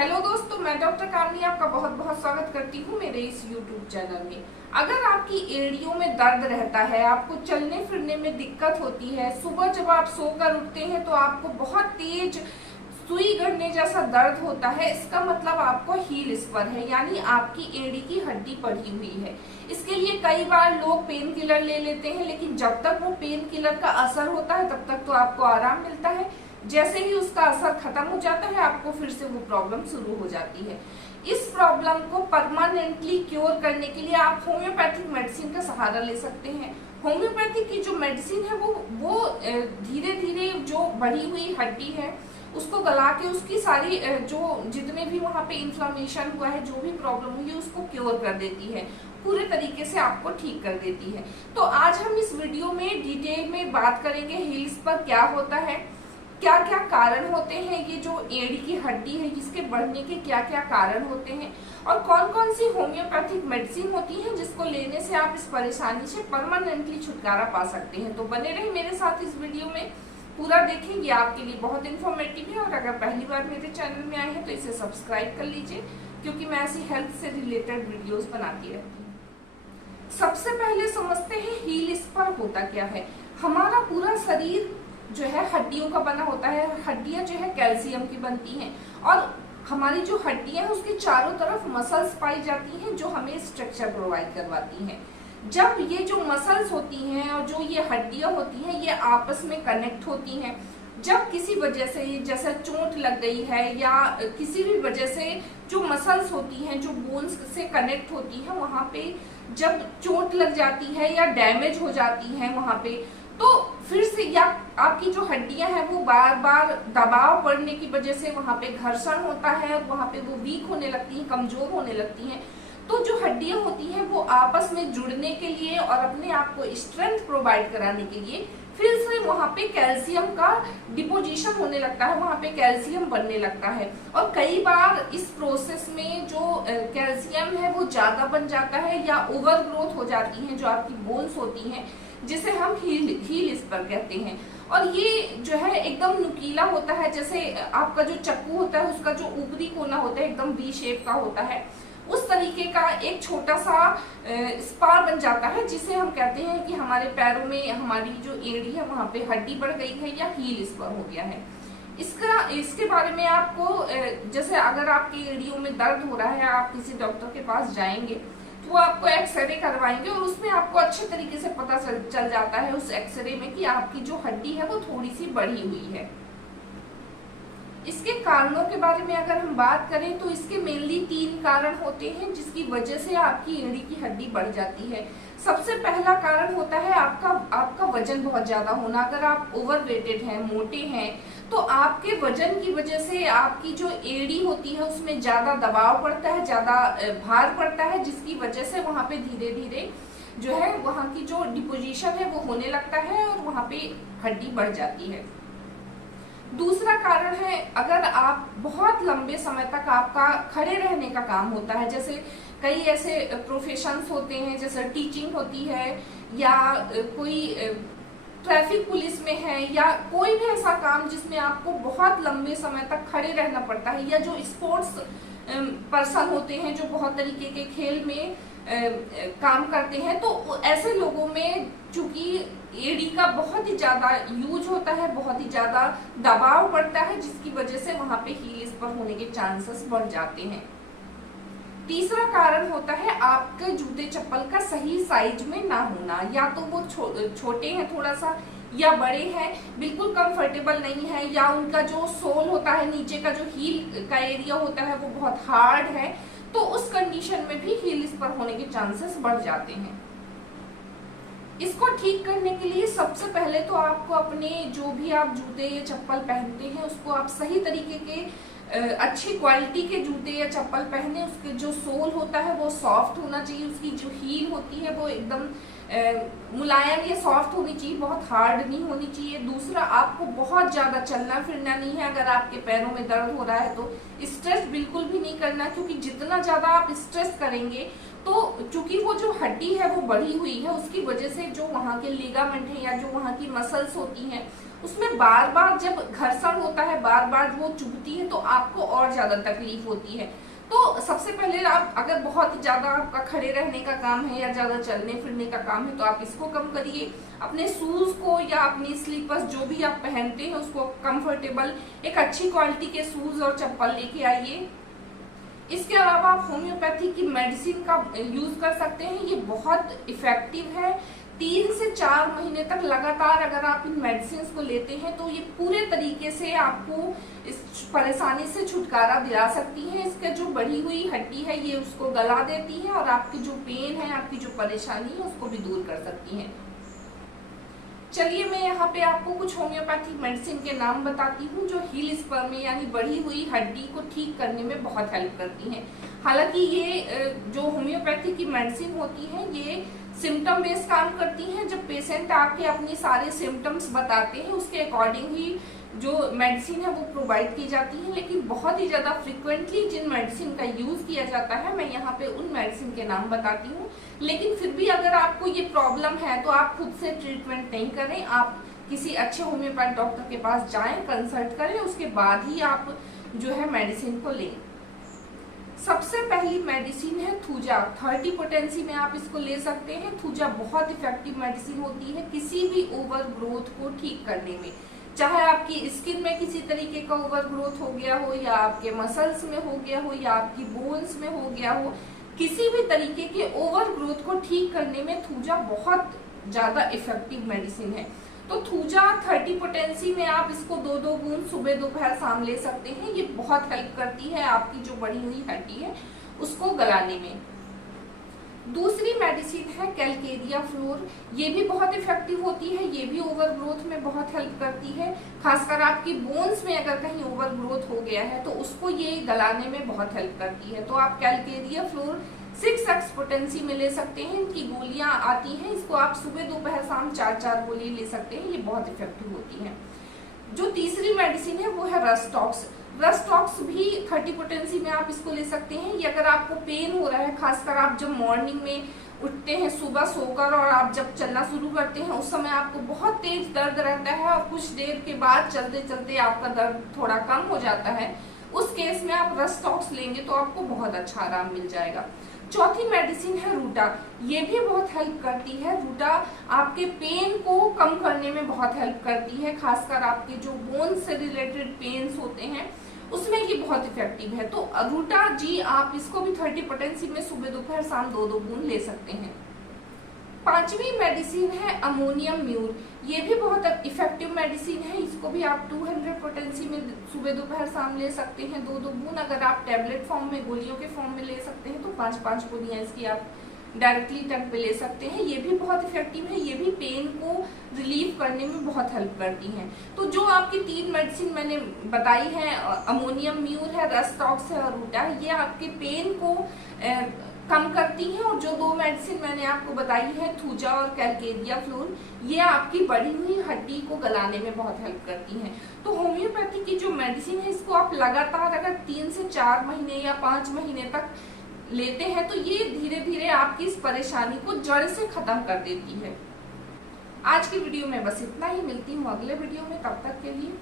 Hello दोस्तों, मैं doctor कामनी आपका बहुत बहुत स्वागत करती हूँ मेरे इस यूट्यूब चैनल में। अगर आपकी एड़ियों में दर्द रहता है, आपको चलने फिरने में दिक्कत होती है, सुबह जब आप सोकर उठते हैं तो आपको बहुत तेज सुई गड़ने जैसा दर्द होता है, इसका मतलब आपको हील स्पर है, यानी आपकी एड़ी की हड्डी बढ़ी हुई है। इसके लिए कई बार लोग पेन किलर ले लेते हैं, लेकिन जब तक वो पेन किलर का असर होता है तब तक तो आपको आराम मिलता है। जैसे ही उसका असर खत्म हो जाता है आपको फिर से वो प्रॉब्लम शुरू हो जाती है। इस प्रॉब्लम को परमानेंटली क्योर करने के लिए आप होम्योपैथिक मेडिसिन का सहारा ले सकते हैं। होम्योपैथिक की जो मेडिसिन है वो धीरे धीरे जो बढ़ी हुई हड्डी है उसको गला के उसकी सारी जो जितने भी वहाँ पे इन्फ्लामेशन हुआ है, जो भी प्रॉब्लम हुई है उसको क्योर कर देती है, पूरे तरीके से आपको ठीक कर देती है। तो आज हम इस वीडियो में डिटेल में बात करेंगे हील्स पर क्या होता है, क्या क्या कारण होते हैं, ये जो एड़ी की हड्डी है इसके बढ़ने के क्या क्या कारण होते हैं, और कौन कौन सी होम्योपैथिक मेडिसिन होती हैं जिसको लेने से आप इस परेशानी से परमानेंटली छुटकारा पा सकते हैं। तो बने रहिए मेरे साथ इस वीडियो में, पूरा देखें, ये आपके लिए बहुत इन्फॉर्मेटिव है। और अगर पहली बार मेरे चैनल में आए हैं तो इसे सब्सक्राइब कर लीजिए, क्योंकि मैं ऐसी हेल्थ से रिलेटेड वीडियोस बनाती रहती हूँ। सबसे पहले समझते हैं हील स्पर होता क्या है। हमारा पूरा शरीर जो है हड्डियों का बना होता है। हड्डियां जो है कैल्शियम की बनती हैं, और हमारी जो हड्डियां हैं उसके चारों तरफ मसल्स पाई जाती हैं जो हमें स्ट्रक्चर प्रोवाइड करवाती हैं। जब ये जो मसल्स होती हैं और जो ये हड्डियां होती हैं ये आपस में कनेक्ट होती हैं, जब किसी वजह से जैसे चोट लग गई है या किसी भी वजह से जो मसल्स होती हैं जो बोन्स से कनेक्ट होती हैं, वहां पे जब चोट लग जाती है या डैमेज हो जाती है वहां पे, तो फिर से या आपकी जो हड्डियां हैं वो बार बार दबाव पड़ने की वजह से वहां पे घर्षण होता है, वहां पे वो वीक होने लगती हैं, कमजोर होने लगती हैं। तो जो हड्डियां होती हैं वो आपस में जुड़ने के लिए और अपने आप को स्ट्रेंथ प्रोवाइड कराने के लिए फिर से वहां पे कैल्शियम का डिपोजिशन होने लगता है, वहां पे कैल्शियम बनने लगता है। और कई बार इस प्रोसेस में जो कैल्शियम है वो ज्यादा बन जाता है या ओवर ग्रोथ हो जाती है जो आपकी बोन्स होती हैं, जिसे हम हील स्पर कहते हैं। और ये जो है एकदम नुकीला होता है, जैसे आपका जो चक्कू होता है उसका जो ऊपरी कोना होता है एकदम वी शेप का होता है, उस तरीके का एक छोटा सा स्पार बन जाता है, जिसे हम कहते हैं कि हमारे पैरों में हमारी जो एड़ी है वहां पे हड्डी बढ़ गई है या हील स्पर हो गया है। इसके बारे में आपको जैसे अगर आपकी एड़ियों में दर्द हो रहा है, आप किसी डॉक्टर के पास जाएंगे तो वो आपको एक्सरे करवाएंगे और उसमें आपको अच्छे तरीके से पता चल जाता है उस एक्सरे में कि आपकी जो हड्डी है वो थोड़ी सी बढ़ी हुई है। इसके कारणों के बारे में अगर हम बात करें तो इसके मेनली 3 कारण होते हैं जिसकी वजह से आपकी एड़ी की हड्डी बढ़ जाती है। सबसे पहला कारण होता है आपका वजन बहुत ज्यादा होना। अगर आप ओवरवेटेड हैं, मोटे हैं, तो आपके वजन की वजह से आपकी जो एड़ी होती है उसमें ज्यादा दबाव पड़ता है, ज्यादा भार पड़ता है, जिसकी वजह से वहां पे धीरे धीरे जो है वहां की जो डिपोजिशन है वो होने लगता है और वहां पे हड्डी बढ़ जाती है। दूसरा कारण है, अगर आप बहुत लंबे समय तक आपका खड़े रहने का काम होता है, जैसे कई ऐसे प्रोफेशंस होते हैं, जैसे टीचिंग होती है या कोई ट्रैफिक पुलिस में है, या कोई भी ऐसा काम जिसमें आपको बहुत लंबे समय तक खड़े रहना पड़ता है, या जो स्पोर्ट्स पर्सन होते हैं जो बहुत तरीके के खेल में काम करते हैं, तो ऐसे लोगों में चूंकि एड़ी का बहुत ही ज्यादा यूज होता है, बहुत ही ज्यादा दबाव पड़ता है, जिसकी वजह से वहां पे हील स्पर होने के चांसेस बढ़ जाते हैं। तीसरा कारण होता है आपके जूते चप्पल का सही साइज में ना होना, या तो वो छोटे हैं थोड़ा सा, या बड़े हैं बिल्कुल कंफर्टेबल नहीं है, या उनका जो सोल होता है, नीचे का जो हील का एरिया होता है वो बहुत हार्ड है, तो उस कंडीशन में भी हील स्पर होने के चांसेस बढ़ जाते हैं। इसको ठीक करने के लिए सबसे पहले तो आपको अपने जो भी आप जूते या चप्पल पहनते हैं उसको आप सही तरीके के अच्छी क्वालिटी के जूते या चप्पल पहने। उसके जो सोल होता है वो सॉफ्ट होना चाहिए, उसकी जो हील होती है वो एकदम मुलायम या सॉफ्ट होनी चाहिए, बहुत हार्ड नहीं होनी चाहिए। दूसरा, आपको बहुत ज्यादा चलना फिरना नहीं है। अगर आपके पैरों में दर्द हो रहा है तो स्ट्रेच बिल्कुल भी नहीं करना, क्योंकि जितना ज्यादा आप स्ट्रेच करेंगे तो चूंकि वो जो हड्डी है वो बढ़ी हुई है, उसकी वजह से जो वहाँ के लिगामेंट है या जो वहाँ की मसल्स होती हैं उसमें बार बार जब घर्षण होता है, बार बार वो चुभती है, तो आपको और ज्यादा तकलीफ होती है। तो सबसे पहले आप अगर बहुत ज्यादा आपका खड़े रहने का काम है या ज्यादा चलने फिरने का काम है तो आप इसको कम करिए। अपने शूज को या अपनी स्लीपर्स जो भी आप पहनते हैं उसको कंफर्टेबल एक अच्छी क्वालिटी के शूज और चप्पल लेके आइए। इसके अलावा आप होम्योपैथी की मेडिसिन का यूज कर सकते हैं, ये बहुत इफेक्टिव है। 3 से 4 महीने तक लगातार अगर आप इन मेडिसिन को लेते हैं तो ये पूरे तरीके से आपको इस परेशानी से छुटकारा दिला सकती है। इसका जो बढ़ी हुई हड्डी है ये उसको गला देती है और आपकी जो पेन है, आपकी जो परेशानी है उसको भी दूर कर सकती है। चलिए मैं यहाँ पे आपको कुछ होम्योपैथिक मेडिसिन के नाम बताती हूँ जो हील स्पर्म में यानी बढ़ी हुई हड्डी को ठीक करने में बहुत हेल्प करती हैं। हालांकि ये जो होम्योपैथी की मेडिसिन होती है ये सिम्टम बेस्ड काम करती हैं। जब पेशेंट आके अपनी सारे सिम्टम्स बताते हैं उसके अकॉर्डिंग ही जो मेडिसिन है वो प्रोवाइड की जाती है। लेकिन बहुत ही ज्यादा फ्रिक्वेंटली जिन मेडिसिन का यूज किया जाता है मैं यहाँ पे उन मेडिसिन के नाम बताती हूँ। लेकिन फिर भी अगर आपको ये प्रॉब्लम है तो आप खुद से ट्रीटमेंट नहीं करें, आप किसी अच्छे होम्योपैथ डॉक्टर के पास जाएं, कंसल्ट करें, उसके बाद ही आप जो है मेडिसिन को लें। सबसे पहली मेडिसिन है थूजा। 30 पोटेंसी में आप इसको ले सकते हैं। थूजा बहुत इफेक्टिव मेडिसिन होती है किसी भी ओवर ग्रोथ को ठीक करने में, चाहे आपकी स्किन में किसी तरीके का ओवर ग्रोथ हो गया हो या आपके मसल्स में हो गया हो या आपकी बोन्स में हो गया हो, किसी भी तरीके के ओवर ग्रोथ को ठीक करने में थूजा बहुत ज्यादा इफेक्टिव मेडिसिन है। तो थूजा 30 पोटेंसी में आप इसको 2-2 बूंद सुबह दोपहर शाम ले सकते हैं। ये बहुत हेल्प करती है आपकी जो बढ़ी हुई हड्डी है उसको गलाने में। दूसरी मेडिसिन है कैलकेरिया फ्लोर। ये भी बहुत इफेक्टिव होती है, ये भी ओवर ग्रोथ में बहुत हेल्प करती है। खासकर आपकी बोन्स में अगर कहीं ओवर ग्रोथ हो गया है तो उसको ये गलाने में बहुत हेल्प करती है। तो आप कैलकेरिया फ्लोर 6x पोटेंसी में ले सकते हैं। इनकी गोलियां आती हैं, इसको आप सुबह दोपहर शाम 4-4 गोली ले सकते हैं, ये बहुत इफेक्टिव होती है। जो तीसरी मेडिसिन है वो है रस्टॉक्स। रस्टॉक्स भी 30 पोटेंसी में आप इसको ले सकते हैं। ये अगर आपको पेन हो रहा है, खासकर आप जब मॉर्निंग में उठते हैं सुबह सोकर और आप जब चलना शुरू करते हैं उस समय आपको बहुत तेज दर्द रहता है और कुछ देर के बाद चलते चलते आपका दर्द थोड़ा कम हो जाता है, उस केस में आप रस्टॉक्स लेंगे तो आपको बहुत अच्छा आराम मिल जाएगा। चौथी मेडिसिन है रूटा। ये भी बहुत हेल्प करती है। रूटा आपके पेन को कम करने में बहुत हेल्प करती है, खासकर आपके जो बोन से रिलेटेड पेन्स होते हैं उसमें ये बहुत इफेक्टिव है। तो रूटा जी आप इसको भी 30 पोटेंसी में सुबह दोपहर शाम 2-2 बूंद ले सकते हैं। पांचवी मेडिसिन है अमोनियम म्यूर। ये भी बहुत इफेक्टिव मेडिसिन है। इसको भी आप 200 पोटेंसी में सुबह दोपहर शाम ले सकते हैं 2-2 बूंद। अगर आप टैबलेट फॉर्म में गोलियों के फॉर्म में ले सकते हैं तो 5-5 गोलियां इसकी आप डायरेक्टली टंग पे ले सकते हैं। ये भी बहुत इफेक्टिव है, ये भी पेन को रिलीव करने में बहुत हेल्प करती हैं। तो जो आपकी 3 मेडिसिन मैंने बताई है, अमोनियम म्यूर है, रस्टॉक्स है और रूटा है, ये आपके पेन को कम करती हैं। और जो 2 मेडिसिन मैंने आपको बताई है थूजा और कैलकेरिया फ्लोर, ये आपकी बढ़ी हुई हड्डी को गलाने में बहुत हेल्प करती हैं। तो होम्योपैथी की जो मेडिसिन है इसको आप लगातार अगर 3 से 4 महीने या 5 महीने तक लेते हैं तो ये धीरे धीरे आपकी इस परेशानी को जड़ से खत्म कर देती है। आज की वीडियो में बस इतना ही, मिलती हूँ अगले वीडियो में, तब तक के लिए